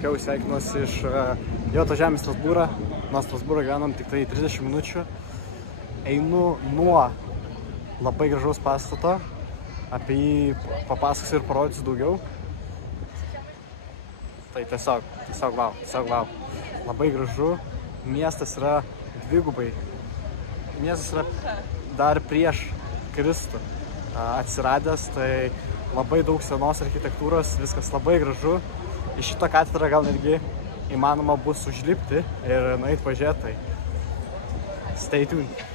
sakiau, sveikinuosi iš Joto žemės Strasbūrą. Nuo Strasbūro gyvenam tik tai 30 minučių. Einu nuo labai gražaus pastato. Apie jį papasakosiu ir parodysiu daugiau. Tai tiesiog wow. Labai gražu. Miestas yra dvigubai. Miestas yra dar prieš Kristų atsiradęs, tai labai daug senos architektūros, viskas labai gražu. Į šitą katedrą gal netgi įmanoma bus užlipti ir nueiti pažiūrėti, tai stay tuned.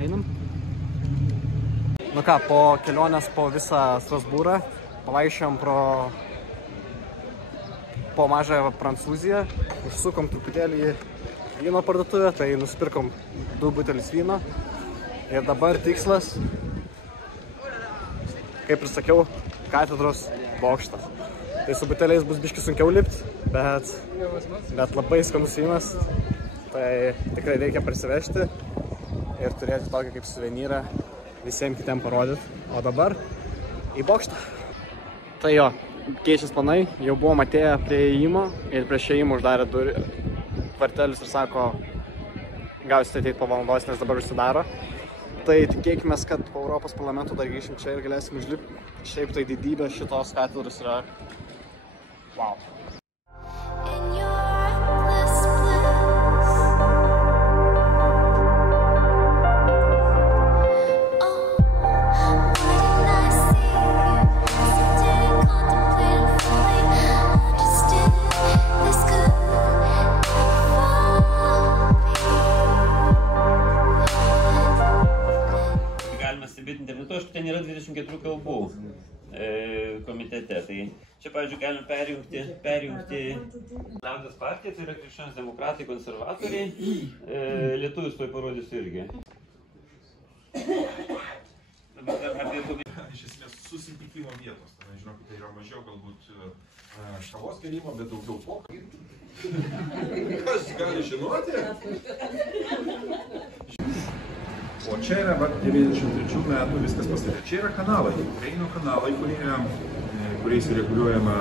Einam. Nu ką, po kelionės po visą Strasbūrą pavaikščiojom po mažąją Prancūziją, užsukom truputėlį į vyno parduotuvę, tai nusipirkom 2 butelius vyno. Ir dabar tikslas, kaip ir sakiau, katedros bokštas. Tai su buteliais bus biški sunkiau lipti, bet labai skanus vynas, tai tikrai reikia parsivežti ir turėti tokį kaip suvenyrą visiems kitiem parodyti. O dabar į bokštą. Tai jo, keičias planai, jau buvom atėję prie įėjimo ir prieš įėjimą uždarė vartelius ir sako, gausite ateiti po valandos, nes dabar užsidaro. Tai tikėkime, kad po Europos parlamento dar grįšim čia ir galėsim užlipti. Šiaip tai didybė šitos katedros yra wow. Internetu, aišku, ten yra 24 kalbų komitete. Tai čia, pavyzdžiui, galim perjungti Liaudies partiją, tai yra Krikščionys demokratai, konservatoriai. Lietuvius tuoj parodysiu irgi. Iš esmės susitikimo vietos. Žinokit, tai yra mažiau galbūt kavos gerimo, bet daugiau pokalbių. Kas gali žinoti? O čia yra 93 metų viskas pastatyta. Čia yra kanalai, Reino kanalai, kuriais reguliuojama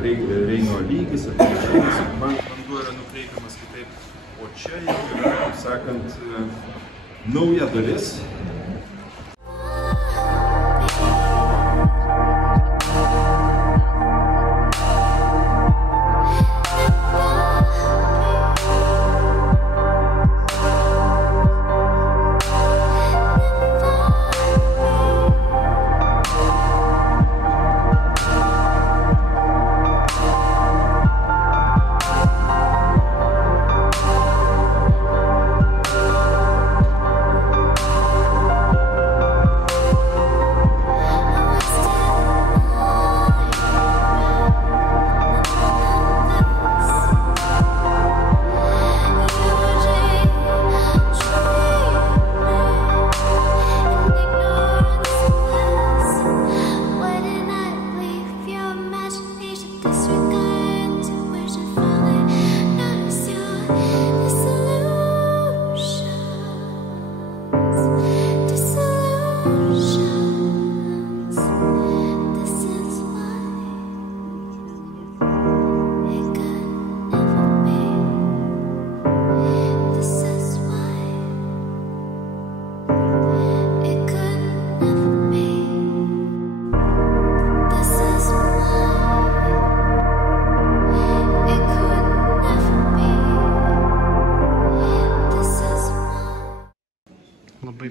Reino lygis ir vanduo yra nukreipiamas kitaip. O čia jau yra, kaip sakant, nauja dalis.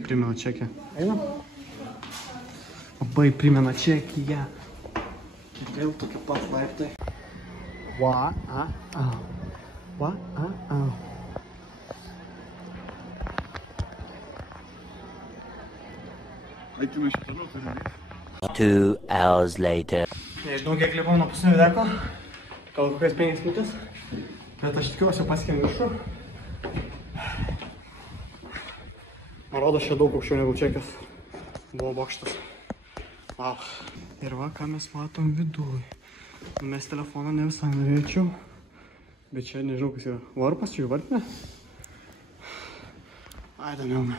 primena Čekiją. Einam? Labai primena Čekiją. Vėl tokie pat laiptai. Aitimai šitą toliau turi. 2 hours later. Nežinau, kiek lipau nuo paskutinio videko. Gal kokias 5 minutės. Bet aš tikiuosi pasiekėm viršų. Man rodos, čia daug aukščiau negu Čekijos buvo bokštas. Wow. Ir va, ką mes matom viduj. Mes telefoną ne visai norėčiau. Bet čia nežinau, kas yra. Varpas, čia jų varpinė? I don't know.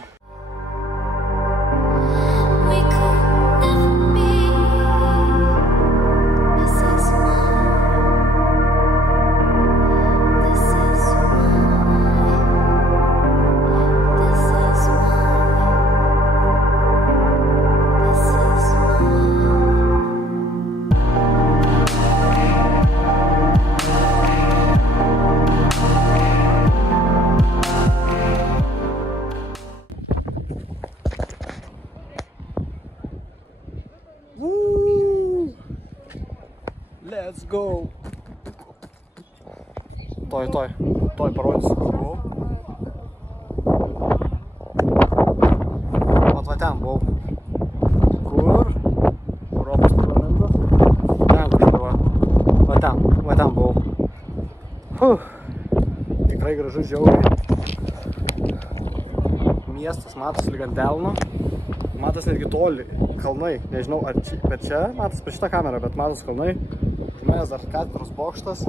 Let's go! Toj parodysiu, kur buvau. Va ten buvau. Kur? Europos parlamentas. Ten kažkur va. Va ten buvau. Tikrai gražus žiauriai. Miestas matos lyg ant delno. Matos netgi toli. Kalnai. Nežinau, ar čia, bet čia matos per šitą kamerą, bet matos kalnai. Žmonės dar katedros bokštas,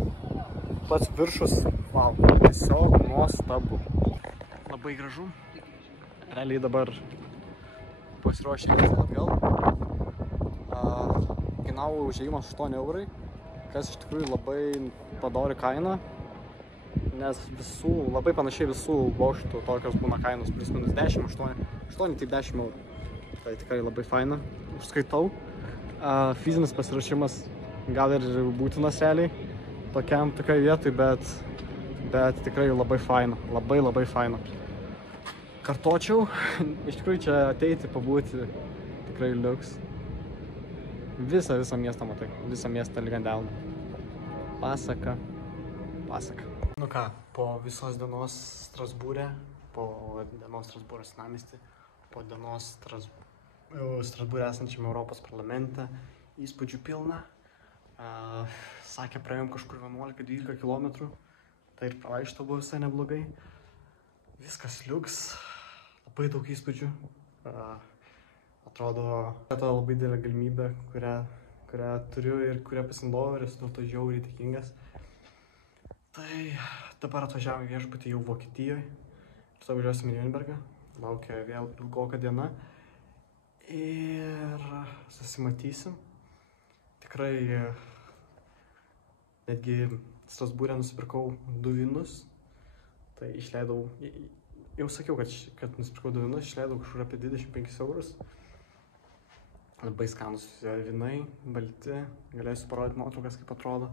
pats viršus, wow, tiesiog nuostabu. Labai gražu. Realiai dabar pasiruošę grįžti atgal. Kainavo užėjimas 8 eurai, kas iš tikrųjų labai padori kaina, nes labai panašiai visų bokštų tokios būna kainos, plus minus 10, 8 tik 10 eurų. Tai tikrai labai faina, užskaitau. Fizinis pasiruošimas gal ir būtinas realiai tokiai vietoj, bet tikrai labai faina, labai faina. Kartočiau, iš tikrųjų čia ateiti, pabūti tikrai liuks. Visą miestą matai, visą miestą lyg ant delno. Pasaka. Nu ką, po visos dienos Strasbūre, po dienos Strasbūro senamiesty, po dienos Strasbūre esančiame Europos parlamente, įspūdžių pilna. Sakė, praėjom kažkur 11-12 km, tai ir pravaikšto buvo visai neblogai. Viskas liuks, labai daug įspūdžių. Atrodo, tai labai didelė galimybė, kurią turiu ir kurią pasinaudojau ir esu dėl to žiauriai dėkingas. Tai dabar atvažiavome viešbutį jau Vokietijoje ir tada važiuosim į Nürnbergą. Laukia vėl ilgoka diena ir susimatysim. Tikrai netgi Strasbūre nusipirkau 2 vynus, tai išleidau, jau sakiau, kad nusipirkau 2 vynus, išleidau kažkur apie 25 eurus. Labai skanus vynai, balti, galėsiu parodyti nuotraukas, kaip atrodo.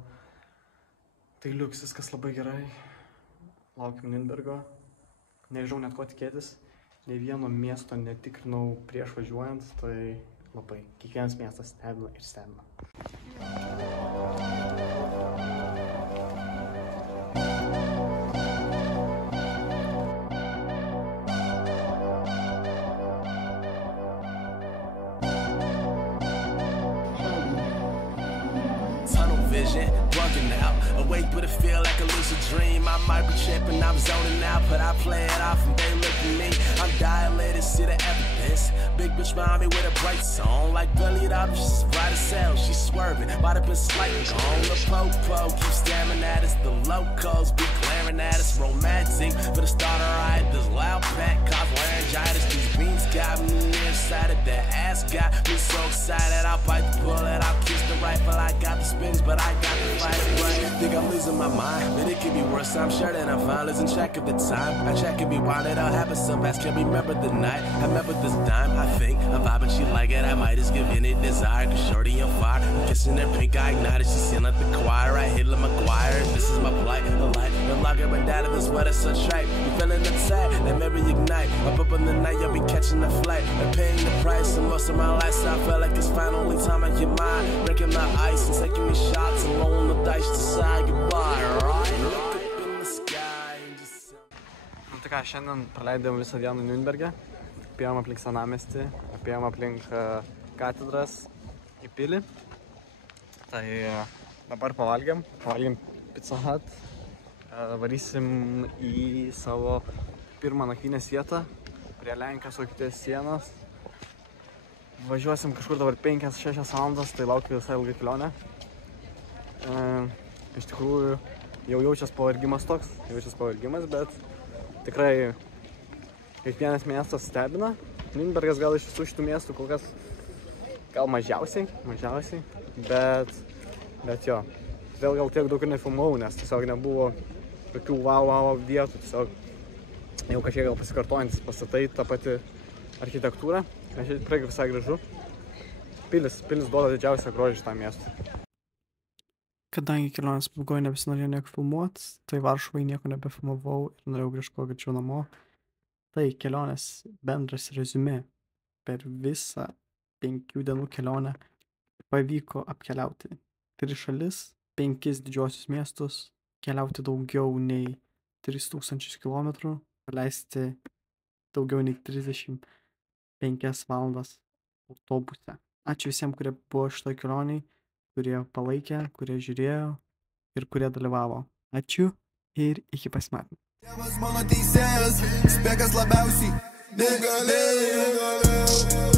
Tai liuks, viskas labai gerai, laukiam Nürnbergo, nežinau net ko tikėtis, nei vieno miesto netikrinau prieš važiuojant, tai labai, kiekvienas miestas stebina ir stebina. Tunnel vision, bugging out. Awake but it feel like a lucid dream. I might be tripping, I'm zoning out, but I play it off and they look at me. I'm dilated, see the evidence. Big bitch behind me with a bright song. Like Billy Dodd, she's right as hell. She's swerving, might have been slightly gone. The po-po keep staring at us. The locals be glaring at us. Romantic, for the starter, I this loud pack, cause laryngitis. These beans got me nearsighted. That ass got me so excited. I'll bite the bullet, I'll kiss the rifle. I got the spins, but I got the fight. Think I'm losing my mind, but it could be worse. I'm sure that I'm fine, losing track of the time. I check if we want it, I'll have it so fast. Can't remember the night I met with this dime. I think I'm vibing, she like it. I might just give any desire, cause shorty on fire. I'm kissing her pink, I ignited. She seen like the choir. I hit like McGuire. This is my plight, the light, the locker, but out of this weather, so tripe. You feeling upset, let me reignite. Up in the night, you'll be catching the flight. I'm paying the price, and most of my lifestyle felt like it's finally time I get mine. Breaking the ice and taking me shots and rolling the dice to say goodbye, right? Look up in the sky and just... Tai ką, šiandien praleidėm visą dieną Nürnberge. Apėjom aplink senamiestį, apėjom aplink katedras į pilį. Tai dabar pavalgėm Pizza Hut. Varysim į savo pirmą nakvynės vietą prie Lenkijos Vokietijos sienos. Važiuosim kažkur dabar 5-6 valandas, tai laukia visai ilga kelionė. Iš tikrųjų jau jaučias pavargimas toks, bet tikrai kiekvienas miestas stebina. Nürnbergas gal iš visų šitų miestų kol kas gal mažiausiai, bet jo. Vėl gal tiek daug ir nefilmavau, nes tiesiog nebuvo tokių wow vietų, tiesiog jau kažkiek gal pasikartojantis pastatai, ta pati architektūra. Čia tikrai visai gražu. Pilis duoda didžiausią grožį šitam miestui. Kadangi kelionės pabaigoje nebesinorėjau nieko filmuoti, tai Varšuvai nieko nebefilmavau ir norėjau grįžti kuo greičiau namo. Tai kelionės bendras reziumė. Per visą 5 dienų kelionę pavyko apkeliauti 3 šalis, 5 didžiosius miestus, keliauti daugiau nei 3000 km, paleisti daugiau nei 35 valandas autobuse. Ačiū visiems, kurie buvo šitoj kelioniai, kurie palaikė, kurie žiūrėjo ir kurie dalyvavo. Ačiū ir iki pasimatymų. Tėvas mano teisėjas, spėkas labiausiai negalėjo.